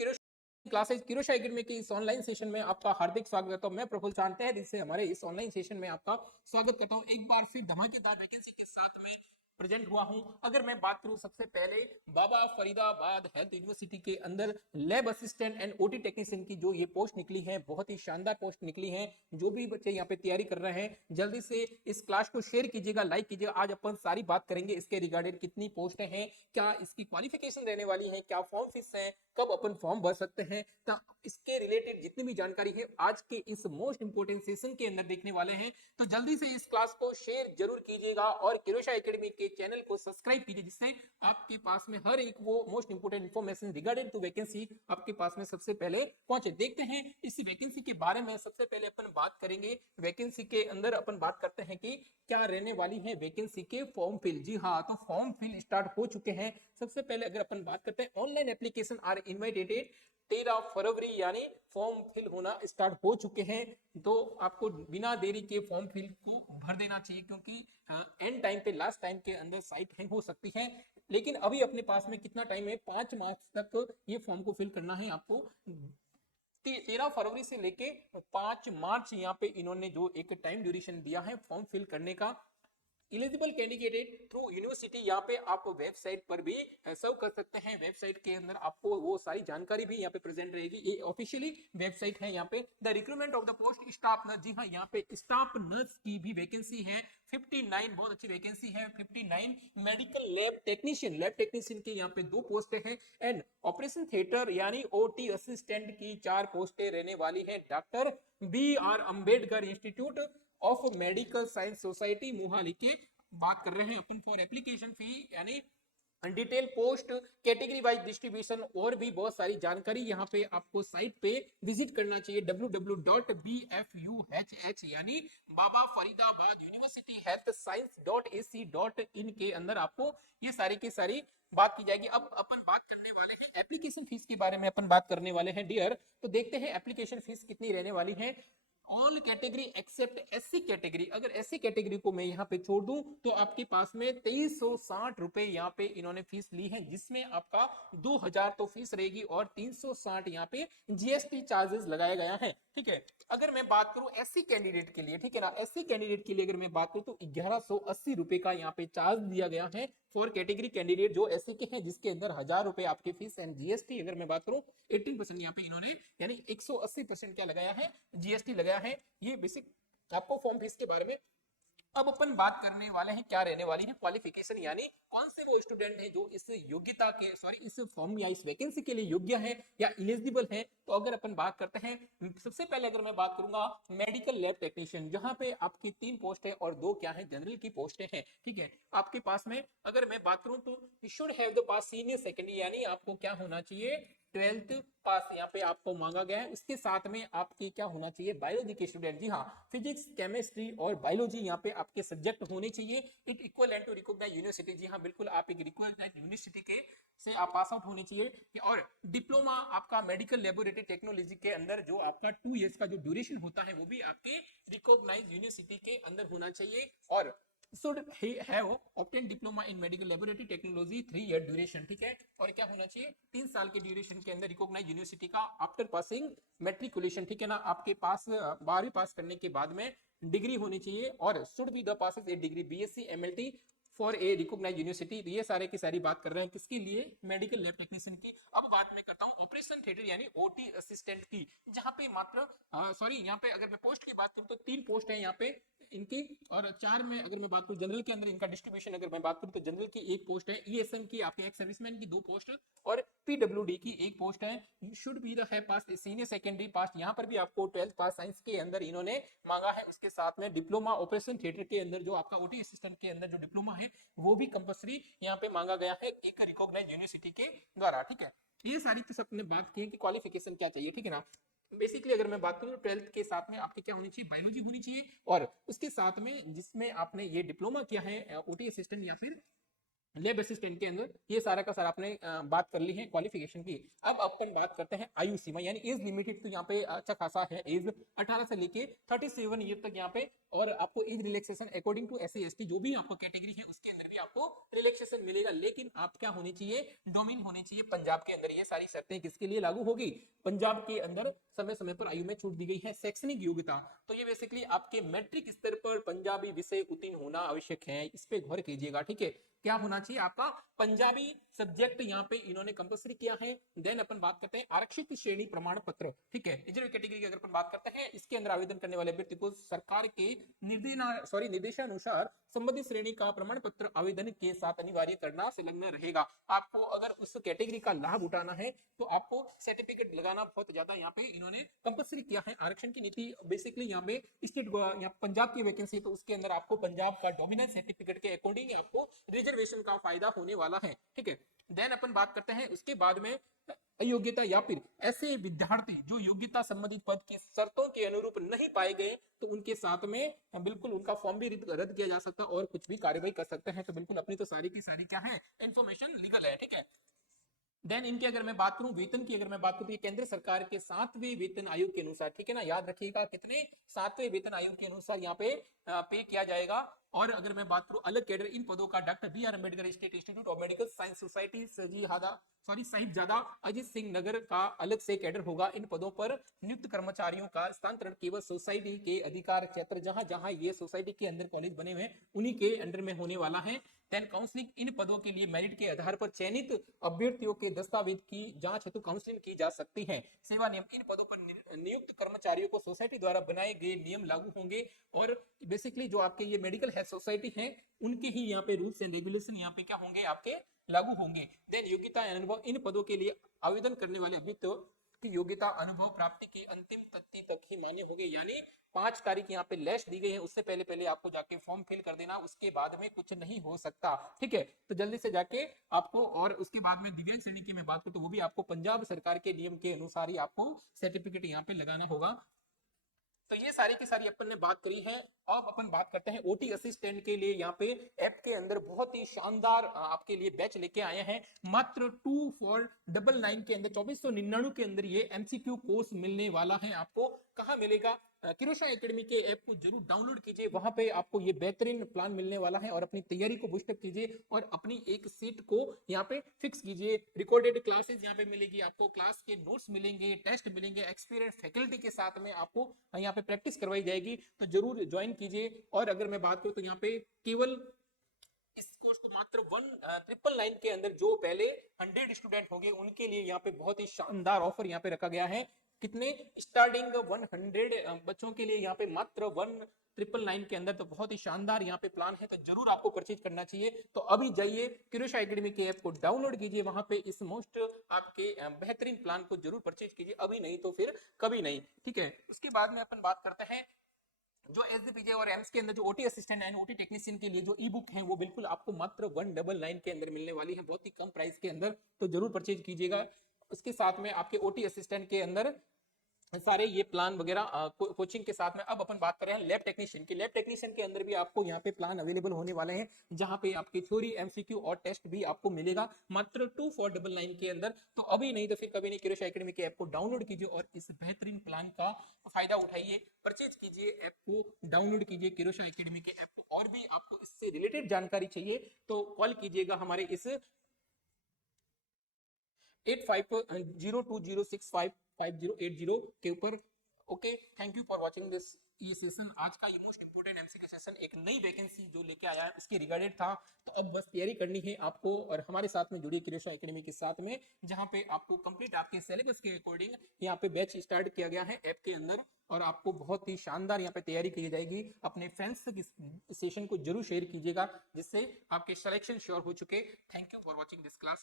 Classes किरोशा academy की इस online session में आपका हार्दिक स्वागत करता हूं। मैं प्रफुल्ल चाहते हैं जिससे हमारे इस ऑनलाइन सेशन में आपका स्वागत करता हूं। एक बार फिर धमाकेदार वैकेंसी के साथ में प्रेजेंट हुआ हूं। अगर मैं बात करूं सबसे पहले बाबा फरीदाबाद हेल्थ यूनिवर्सिटी के अंदर lab assistant and OT technician की जो ये पोस्ट निकली है, बहुत ही शानदार पोस्ट निकली है। जो भी बच्चे यहाँ पे तैयारी कर रहे हैं जल्दी से इस क्लास को शेयर कीजिएगा, लाइक कीजिएगा। आज अपन सारी बात करेंगे इसके रिगार्डेड, कितनी पोस्टें हैं, क्या इसकी क्वालिफिकेशन रहने वाली है, क्या फॉर्म फीस है, कब अपन फॉर्म भर सकते हैं, तो इसके रिलेटेड जितनी भी जानकारी है आज के इस मोस्ट इंपोर्टेंट सेशन के अंदर देखने वाले हैं। तो जल्दी से इस क्लास को शेयर जरूर कीजिएगा और किरोशा एकेडमी के चैनल को सब्सक्राइब कीजिए, जिससे आपके पास में हर एक वो most important information regarded to vacancy आपके पास में सबसे पहले पहुंचे। देखते हैं इस वैकेंसी के बारे में। सबसे पहले अपन बात करेंगे वैकेंसी के अंदर, अपन बात करते हैं कि क्या रहने वाली है वैकेंसी के फॉर्म फिल। जी हाँ, तो फॉर्म फिल स्टार्ट हो चुके हैं। सबसे पहले अगर अपन बात करते हैं ऑनलाइन एप्लीकेशन आर इनवाइटेड 13 फरवरी यानी फॉर्म फिल होना स्टार्ट हो चुके हैं। तो आपको बिना देरी के फॉर्म फिल को भर देना चाहिए, क्योंकि एंड टाइम पे, लास्ट टाइम के अंदर साइट हैंग हो सकती है। लेकिन अभी अपने पास में कितना टाइम है, 5 मार्च तक ये फॉर्म को फिल करना है आपको। 13 फरवरी से लेके 5 मार्च यहाँ पे इन्होंने जो एक टाइम ड्यूरेशन दिया है फॉर्म फिल करने का। एलिजिबल कैंडिडेट थ्रू यूनिवर्सिटी, यहाँ पे आप वेबसाइट पर भी सर्व कर सकते हैं। वेबसाइट के अंदर आपको वो सारी जानकारी भी यहाँ पे प्रेजेंट रहेगी। ये ऑफिशियली वेबसाइट है। यहाँ पे the recruitment of the post staff nurse, जी हाँ, यहाँ पे स्टाफ नर्स की भी वैकेंसी है 59, बहुत अच्छी वैकेंसी है 59। मेडिकल लैब टेक्नीशियन की यहाँ पे 2 पोस्टें हैं एंड ऑपरेशन थिएटर यानी ओटी असिस्टेंट की 4 पोस्टें रहने वाली है। Doctor BR Ambedkar institute of medical science society Mohali के बात कर रहे हैं अपन। फॉर एप्लीकेशन फी यानी detail post category wise distribution और भी बहुत सारी जानकारी यहाँ पे आपको साइट पे विजिट करना चाहिए www.bfuhh यानी बाबा फरीदाबाद यूनिवर्सिटी हेल्थ साइंस.ac.in के अंदर आपको ये सारी की सारी बात की जाएगी। अब अपन बात करने वाले हैं एप्लीकेशन फीस के बारे में, अपन बात करने वाले हैं डियर। तो देखते हैं एप्लीकेशन फीस कितनी रहने वाली है। All category except SC category, अगर एससी कैटेगरी को मैं यहाँ पे छोड़ दूं तो आपके पास में 2360 रुपए यहाँ पे इन्होंने फीस ली है, जिसमें आपका 2000 तो फीस रहेगी और 360 यहाँ पे जीएसटी चार्जेस लगाया गया है। ठीक है, अगर मैं बात करूं एससी कैंडिडेट के लिए, ठीक है ना, एससी कैंडिडेट के लिए अगर मैं बात करूं तो 1180 रुपए का यहाँ पे चार्ज दिया गया है फॉर कैटेगरी कैंडिडेट जो एससी के हैं, जिसके अंदर 1000 रुपए आपकी फीस एंड जीएसटी अगर मैं बात करूं 18% यहाँ पे इन्होंने यानी 180% क्या लगाया है, जीएसटी लगाया है। ये बेसिक आपको फॉर्म फीस के बारे में। अब अपन बात करने वाले हैं क्या रहने वाली है क्वालिफिकेशन, यानी कौन से वो स्टूडेंट हैं जो इस योग्यता के इस फॉर्म या इस वैकेंसी के लिए योग्य है या एलिजिबल है। तो अगर अपन बात करते हैं, सबसे पहले अगर मैं बात करूंगा मेडिकल लैब टेक्नीशियन, जहां पे आपकी 3 पोस्ट है और 2 क्या है, जनरल की पोस्टें हैं। ठीक है, आपके पास में अगर मैं बात करूं तो you should have the pass senior secondary, यानी आपको क्या होना चाहिए, 12th पास यहाँ पे आपको मांगा गया है। उसके साथ में आपके क्या होना चाहिए, बायोलॉजी के स्टूडेंट, जी हाँ, फिजिक्स केमिस्ट्री और बायोलॉजी यहाँ पे आपके सब्जेक्ट होने चाहिए। It equal to recognised university, जी हाँ बिल्कुल, आप एक रिकॉग्नाइज्ड यूनिवर्सिटी के से आप पास आउट होनी चाहिए। और डिप्लोमा आपका मेडिकल लेबोरेटरी टेक्नोलॉजी के अंदर जो आपका 2 इयर्स का जो ड्यूरेशन होता है वो भी आपके रिकॉग्नाइज्ड यूनिवर्सिटी के अंदर होना चाहिए। और should have obtained diploma in medical laboratory technology 3 year duration। ठीक है, और क्या होना चाहिए, 3 साल के ड्यूरेशन के अंदर रिकॉग्नाइज्ड यूनिवर्सिटी का आफ्टर पासिंग मैट्रिकुलेशन। ठीक है ना, आपके पास 12वीं पास करने के बाद में डिग्री होनी चाहिए और should be the passes a degree BSc MLT for a recognised university. ये सारे की सारी बात कर रहे हैं किसके लिए, मेडिकल लैब टेक्नीशियन की। अब बात मैं करता हूं ऑपरेशन थिएटर यानी ओटी असिस्टेंट की, जहां पे मात्र यहाँ पे अगर मैं पोस्ट की बात करूं तो 3 पोस्ट है यहाँ पे इनकी, और 4 में अगर मैं बात करूं जनरल के अंदर इनका डिस्ट्रीब्यूशन अगर मैं बात करूं तो जनरल की 1 पोस्ट है, ईएसएम की आपके एक्स सर्विसमैन की 2 पोस्ट और पीडब्ल्यूडी की 1 पोस्ट है। शुड बी द है पास सीनियर सेकेंडरी पास, यहाँ पर भी आपको 12th पास साइंस के अंदर इन्होंने मांगा है। उसके साथ में डिप्लोमा ऑपरेशन थिएटर के अंदर जो आपका ओटी असिस्टेंट के अंदर जो डिप्लोमा है वो भी कंपल्सरी यहाँ पे मांगा गया है एक रिकॉग्नाइज्ड यूनिवर्सिटी के द्वारा। ठीक है, ये सारी तो सबने बात की कि क्वालिफिकेशन क्या चाहिए। ठीक है ना, बेसिकली अगर मैं बात करूं तो 12th के साथ में आपके क्या होनी चाहिए, बायोलॉजी होनी चाहिए और उसके साथ में जिसमें आपने ये डिप्लोमा किया है ओटी असिस्टेंट या फिर लैब असिस्टेंट के अंदर ये सारा का सारा आपने बात कर ली है क्वालिफिकेशन की। अब अपन बात करते हैं आयु सीमा यानी एज लिमिटेड, तो यहाँ पे अच्छा खासा है एज 18 से लेके 37 ईयर तक यहाँ पे। और आपको age relaxation according to S C S T जो भी आपको कैटेगरी है उसके अंदर भी आपको रिलैक्सेशन मिलेगा, लेकिन आप क्या होने चाहिए, डोमिन होने चाहिए पंजाब के अंदर। ये सारी शर्तें किसके लिए लागू होगी, पंजाब के अंदर समय समय पर आयु में छूट दी गई है। शैक्षणिक योग्यता, तो ये बेसिकली आपके मैट्रिक स्तर पर पंजाबी विषय उत्तीर्ण होना आवश्यक है, इस पे गौर कीजिएगा, ठीक है। क्या होना चाहिए आपका, पंजाबी सब्जेक्ट यहाँ पे इन्होंने कंपलसरी किया है। देन अपन बात करते हैं आरक्षित श्रेणी प्रमाण पत्र, ठीक है। जनरल कैटेगरी की अगर अपन बात करते हैं, इसके अंदर आवेदन करने वाले व्यक्ति को सरकार के निर्देशानुसार संबंधित श्रेणी का प्रमाण पत्र आवेदन के साथ अनिवार्य करना संलग्न रहेगा। आपको अगर उस कैटेगरी का लाभ उठाना है तो आपको सर्टिफिकेट लगाना बहुत ज्यादा यहाँ पे इन्होंने कंपलसरी किया है। आरक्षण की नीति बेसिकली यहाँ पे स्टेट पंजाब की वैकेंसी है तो उसके अंदर आपको पंजाब का डोमिनेंस सर्टिफिकेट के अकॉर्डिंग आपको रिजर्वेशन का फायदा होने वाला है, ठीक है। देन अपन बात करते हैं उसके बाद में अयोग्यता या फिर ऐसे विद्यार्थी जो योग्यता संबंधित पद की शर्तों के अनुरूप नहीं पाए गए तो उनके साथ में बिल्कुल उनका फॉर्म भी रद्द किया जा सकता है और कुछ भी कार्रवाई कर सकते हैं। तो बिल्कुल अपनी तो सारी की सारी क्या है, इंफॉर्मेशन लीगल है, ठीक है। देन इनकी अगर मैं बात करूं वेतन की, अगर मैं बात करूं तो ये केंद्र सरकार के 7वें वेतन आयोग के अनुसार, ठीक है ना, याद रखिएगा कितने, 7वें वेतन आयोग के अनुसार यहाँ पे पे किया जाएगा। और अगर मैं बात करूं अलग कैडर इन पदों का, doctor B R Ambedkar state institute of medical science society Sahibzada Ajit Singh Nagar का अलग से कैडर होगा। इन पदों पर नियुक्त कर्मचारियों का स्थानांतरण केवल सोसाइटी के अधिकार क्षेत्र जहां जहां ये सोसाइटी के अंदर कॉलेज बने हुए उन्हीं के अंडर में होने वाला है। देन काउंसलिंग, इन पदों के लिए मेरिट के आधार पर चयनित अभ्यर्थियों के दस्तावेज की जांच हेतु काउंसलिंग की जा सकती है। सेवा नियम, इन पदों पर नियुक्त कर्मचारियों को सोसाइटी द्वारा बनाए गए नियम लागू होंगे और बेसिकली जो आपके ये मेडिकल हेल्थ सोसाइटी है उनके ही यहाँ पे रूल्स एंड रेगुलेशन यहाँ पे क्या होंगे, आपके लागू होंगे। देन योग्यता एंड अनुभव, इन पदों के लिए आवेदन करने वाले अभ्यर्थियों की योग्यता अनुभव प्राप्ति की अंतिम तिथि तक ही मान्य होगी, यानी 5 तारीख यहाँ पे लेस्ट दी गई है, उससे पहले पहले आपको जाके फॉर्म फिल कर देना, उसके बाद में कुछ नहीं हो सकता, ठीक है। तो जल्दी से जाके आपको, और उसके बाद में दिव्यांग श्रेणी की मैं बात करूं तो वो भी आपको पंजाब सरकार के नियम के अनुसार ही आपको सर्टिफिकेट यहाँ पे लगाना होगा। तो ये सारी की सारी अपन ने बात करी है। अब अपन बात करते हैं ओटी असिस्टेंट के लिए। यहाँ पे ऐप के अंदर बहुत ही शानदार आपके लिए बैच लेके आए हैं। मात्र 2499 के अंदर 2499 के अंदर ये एमसीक्यू कोर्स मिलने वाला है। आपको कहाँ मिलेगा, किरोशा एकेडमी के ऐप को जरूर डाउनलोड कीजिए, वहां पे आपको ये बेहतरीन प्लान मिलने वाला है और अपनी तैयारी को बूस्टअप कीजिए और अपनी एक सीट को यहाँ पे फिक्स कीजिए। रिकॉर्डेड क्लासेस यहाँ पे मिलेगी आपको, क्लास के नोट्स मिलेंगे, टेस्ट मिलेंगे, एक्सपीरियंस फैकल्टी के साथ में आपको यहाँ पे प्रैक्टिस करवाई जाएगी, तो जरूर ज्वाइन कीजिए। और अगर मैं बात करूं तो यहाँ पे केवल इस कोर्स को मात्र 1999 के अंदर जो पहले 100 स्टूडेंट होंगे उनके लिए यहाँ पे बहुत ही शानदार ऑफर यहाँ पे रखा गया है। कितने, स्टार्टिंग 100 बच्चों के लिए यहाँ पे मात्र 1999 के अंदर, तो बहुत ही शानदार यहाँ पे प्लान है, तो जरूर आपको परचेज करना चाहिए। तो अभी जाइए किरोशा एकेडमी के ऐप को डाउनलोड कीजिए, वहां पे इस मोस्ट आपके बेहतरीन प्लान को जरूर परचेज कीजिए, अभी नहीं तो फिर कभी नहीं, ठीक है। उसके बाद में अपन बात करते हैं जो एसडीपीजे और एम्स के अंदर जो OT assistant and OT technician के लिए जो ई बुक है वो बिल्कुल आपको मात्र 199 के अंदर मिलने वाली है, बहुत ही कम प्राइस के अंदर, तो जरूर परचेज कीजिएगा। उसके साथ में आपके ओटी असिस्टेंट के अंदर सारे ये प्लान वगैरह कोचिंग के साथ में। अब अपन बात कर रहे हैं लैब टेक्नीशियन की। लैब टेक्नीशियन के अंदर भी आपको यहाँ पे प्लान अवेलेबल होने वाले हैं, जहां पे आपकी थ्योरी, एमसीक्यू और टेस्ट भी आपको मिलेगा मात्र 2499 के अंदर, तो अभी नहीं तो फिर कभी नहीं। किरोशा एकेडमी के ऐप को डाउनलोड कीजिए और इस बेहतरीन प्लान का फायदा उठाइए, परचेज कीजिए, ऐप को डाउनलोड कीजिए किरोशा एकेडमी के ऐप को। और भी आपको इससे रिलेटेड जानकारी चाहिए तो कॉल कीजिएगा हमारे इस 8502065080 के ऊपर। Okay, thank you for watching this ये सेशन। आज का ये मोस्ट इंपोर्टेंट एमसीक्यू सेशन एक नई वैकेंसी जो लेके आया है उसके रिगार्डेड था, तो अब बस तैयारी करनी है आपको और हमारे साथ में जुड़िए किरोशा एकेडमी के साथ में, जहां पे आपको कंप्लीट आपके सिलेबस के अकॉर्डिंग यहाँ पे बैच स्टार्ट किया गया है ऐप के अंदर, और आपको बहुत ही शानदार यहाँ पे तैयारी की जाएगी। अपने फ्रेंड्स तक इस सेशन को जरूर शेयर कीजिएगा जिससे आपके सिलेक्शन श्योर हो चुके। Thank you for watching this class.